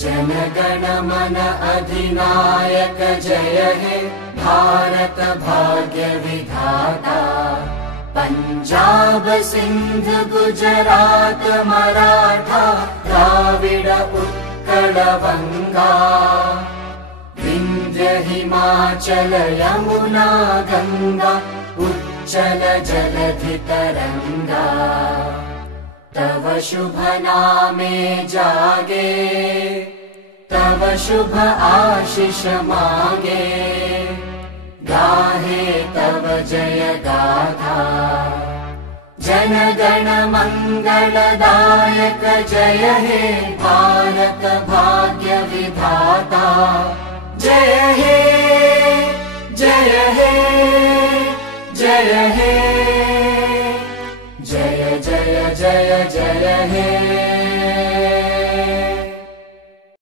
जनगण मन अधिनायक जय हे भारत भाग्य विधाता। पंजाब सिंध गुजरात मराठा द्राविड उत्कल वंगा। विंध्य हिमाचल यमुना गंगा उच्चल जलधि तरंगा। तव शुभ नामे जागे तव शुभ आशीष मागे। गाहे तव जय गाथा जनगण मंगलदायक जय हे भारत भाग्य विधाता। जय हे जय हे जय हे जय जय जय जय हे।